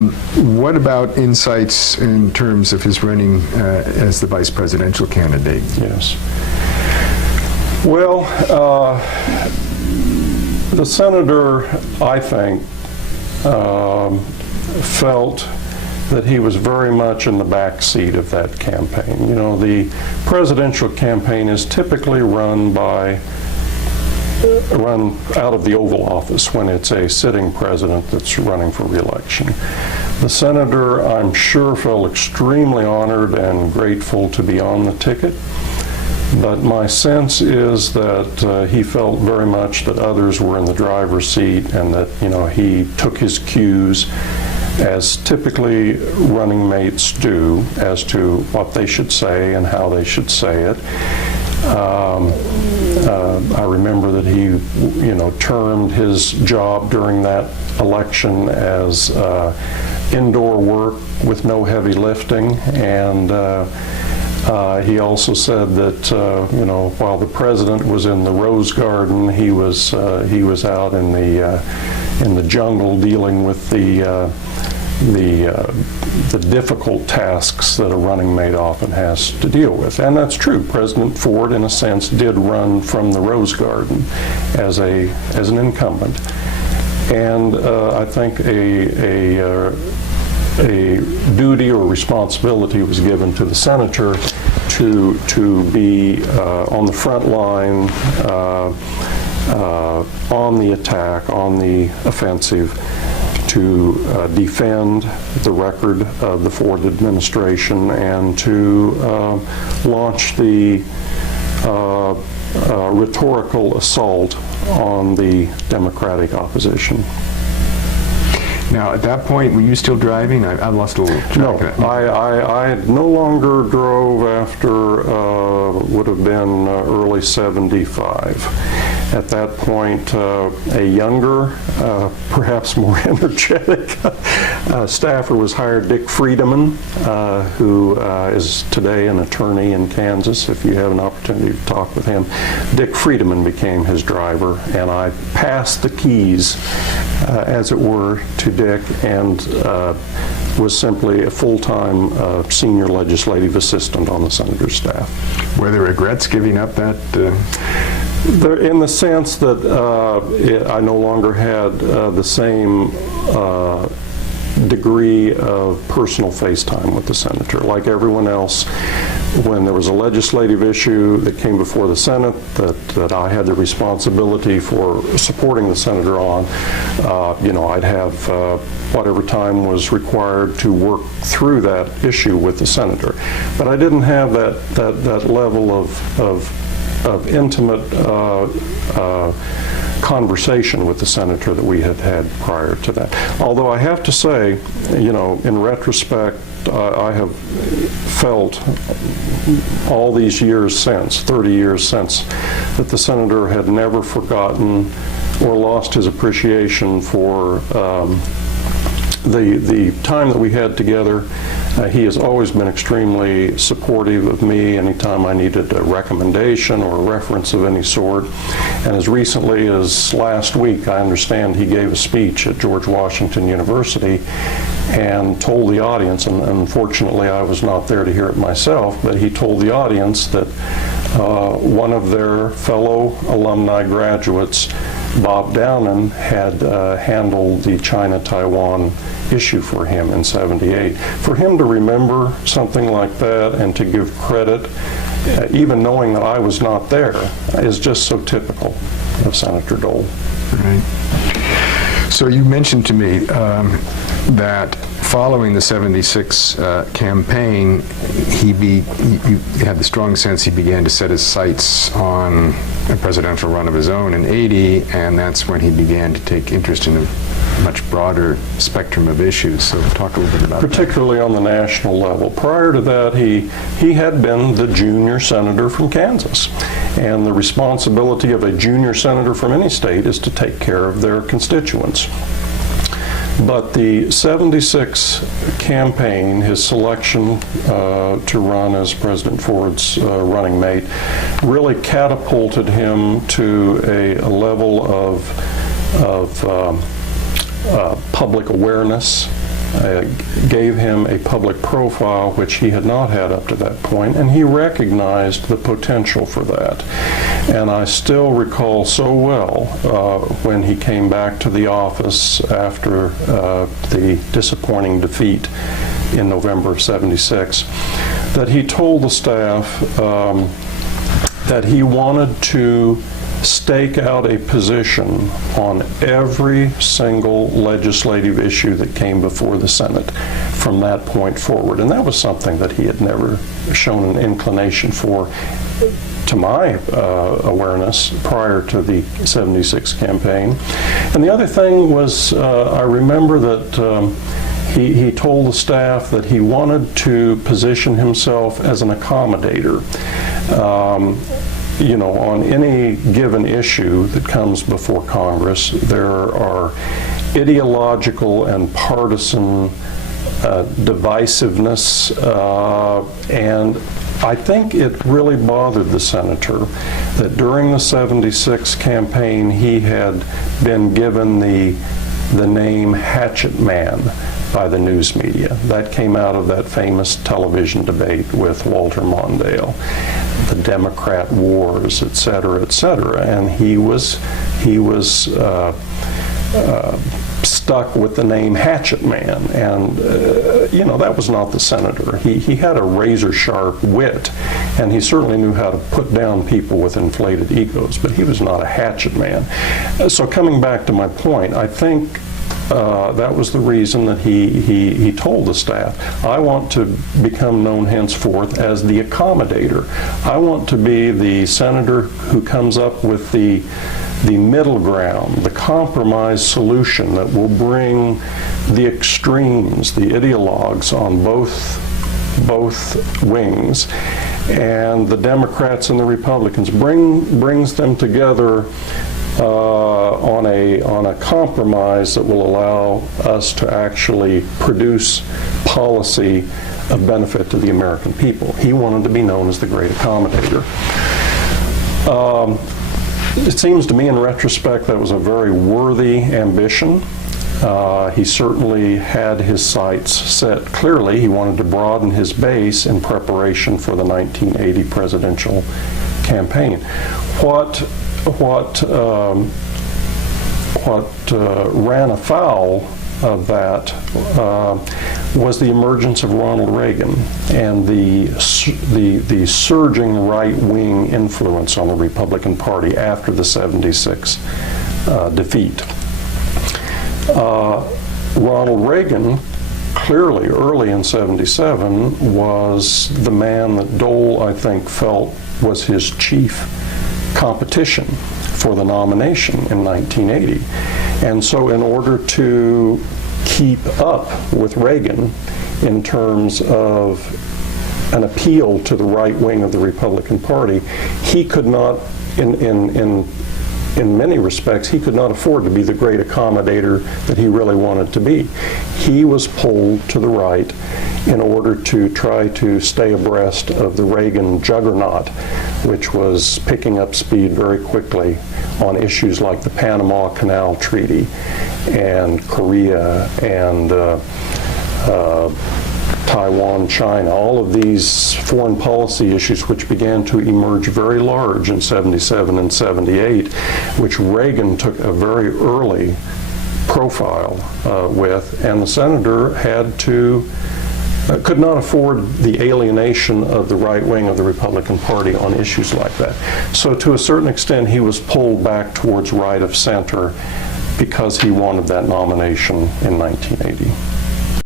What about insights in terms of his running as the vice presidential candidate? Yes. Well, the senator, I think, felt that he was very much in the back seat of that campaign. You know, the presidential campaign is typically run out of the Oval Office when it's a sitting president that's running for re-election. The senator, I'm sure, felt extremely honored and grateful to be on the ticket, but my sense is that he felt very much that others were in the driver's seat and that, you know, he took his cues, as typically running mates do, as to what they should say and how they should say it. I remember that he, you know, termed his job during that election as indoor work with no heavy lifting, and he also said that you know, while the president was in the Rose Garden, he was out in the jungle dealing with the difficult tasks that a running mate often has to deal with. And that's true. President Ford, in a sense, did run from the Rose Garden as an incumbent. And I think a duty or responsibility was given to the senator to be on the front line, on the attack, on the offensive, to defend the record of the Ford administration and to launch the rhetorical assault on the Democratic opposition. Now, at that point, were you still driving? I lost a little track No, of that. I no longer drove after would have been early '75. At that point, a younger, perhaps more energetic staffer was hired, Dick Friedemann, who is today an attorney in Kansas. If you have an opportunity to talk with him, Dick Friedemann became his driver, and I passed the keys, as it were, to Dick, and was simply a full-time senior legislative assistant on the senator's staff. Were there regrets giving up that? In the sense that I no longer had the same degree of personal face time with the senator. Like everyone else, when there was a legislative issue that came before the Senate that I had the responsibility for supporting the senator on, you know, I'd have whatever time was required to work through that issue with the senator. But I didn't have that level of intimate conversation with the senator that we had had prior to that. Although I have to say, you know, in retrospect, I have felt all these years since, 30 years since, that the senator had never forgotten or lost his appreciation for the time that we had together. He has always been extremely supportive of me anytime I needed a recommendation or a reference of any sort. And as recently as last week, I understand he gave a speech at George Washington University and told the audience, and unfortunately I was not there to hear it myself, but he told the audience that one of their fellow alumni graduates, Bob Downen, had handled the China-Taiwan issue for him in '78. For him to remember something like that and to give credit, even knowing that I was not there, is just so typical of Senator Dole. Right. So you mentioned to me that following the '76 campaign, you had the strong sense he began to set his sights on a presidential run of his own in '80, and that's when he began to take interest in a much broader spectrum of issues. So talk a little bit about particularly that. On the national level. Prior to that, he had been the junior senator from Kansas. And the responsibility of a junior senator from any state is to take care of their constituents. But the '76 campaign, his selection to run as President Ford's running mate, really catapulted him to a level of public awareness gave him a public profile which he had not had up to that point, and he recognized the potential for that. And I still recall so well when he came back to the office after the disappointing defeat in November of '76, that he told the staff that he wanted to stake out a position on every single legislative issue that came before the Senate from that point forward. And that was something that he had never shown an inclination for, to my awareness, prior to the '76 campaign. And the other thing was, I remember that he told the staff that he wanted to position himself as an accommodator. You know, on any given issue that comes before Congress, there are ideological and partisan divisiveness, and I think it really bothered the senator that during the '76 campaign he had been given the name Hatchet Man by the news media. That came out of that famous television debate with Walter Mondale, the Democrat wars, et cetera, and he was stuck with the name Hatchet Man, and you know, that was not the senator. He had a razor-sharp wit, and he certainly knew how to put down people with inflated egos, but he was not a hatchet man. So coming back to my point, I think that was the reason that he told the staff, I want to become known henceforth as the accommodator. I want to be the senator who comes up with the middle ground, the compromise solution that will bring the extremes, the ideologues on both wings, and the Democrats and the Republicans, brings them together on a compromise that will allow us to actually produce policy of benefit to the American people. He wanted to be known as the great accommodator. It seems to me in retrospect that was a very worthy ambition. He certainly had his sights set clearly. He wanted to broaden his base in preparation for the 1980 presidential campaign. What ran afoul of that was the emergence of Ronald Reagan and the surging right-wing influence on the Republican Party after the '76 defeat. Ronald Reagan, clearly early in '77, was the man that Dole, I think, felt was his chief competition for the nomination in 1980. And so in order to keep up with Reagan in terms of an appeal to the right wing of the Republican Party, he could not, in many respects, he could not afford to be the great accommodator that he really wanted to be. He was pulled to the right in order to try to stay abreast of the Reagan juggernaut, which was picking up speed very quickly on issues like the Panama Canal Treaty and Korea and Taiwan, China, all of these foreign policy issues which began to emerge very large in '77 and '78, which Reagan took a very early profile with, and the senator had to could not afford the alienation of the right wing of the Republican Party on issues like that. So to a certain extent, he was pulled back towards right of center because he wanted that nomination in 1980.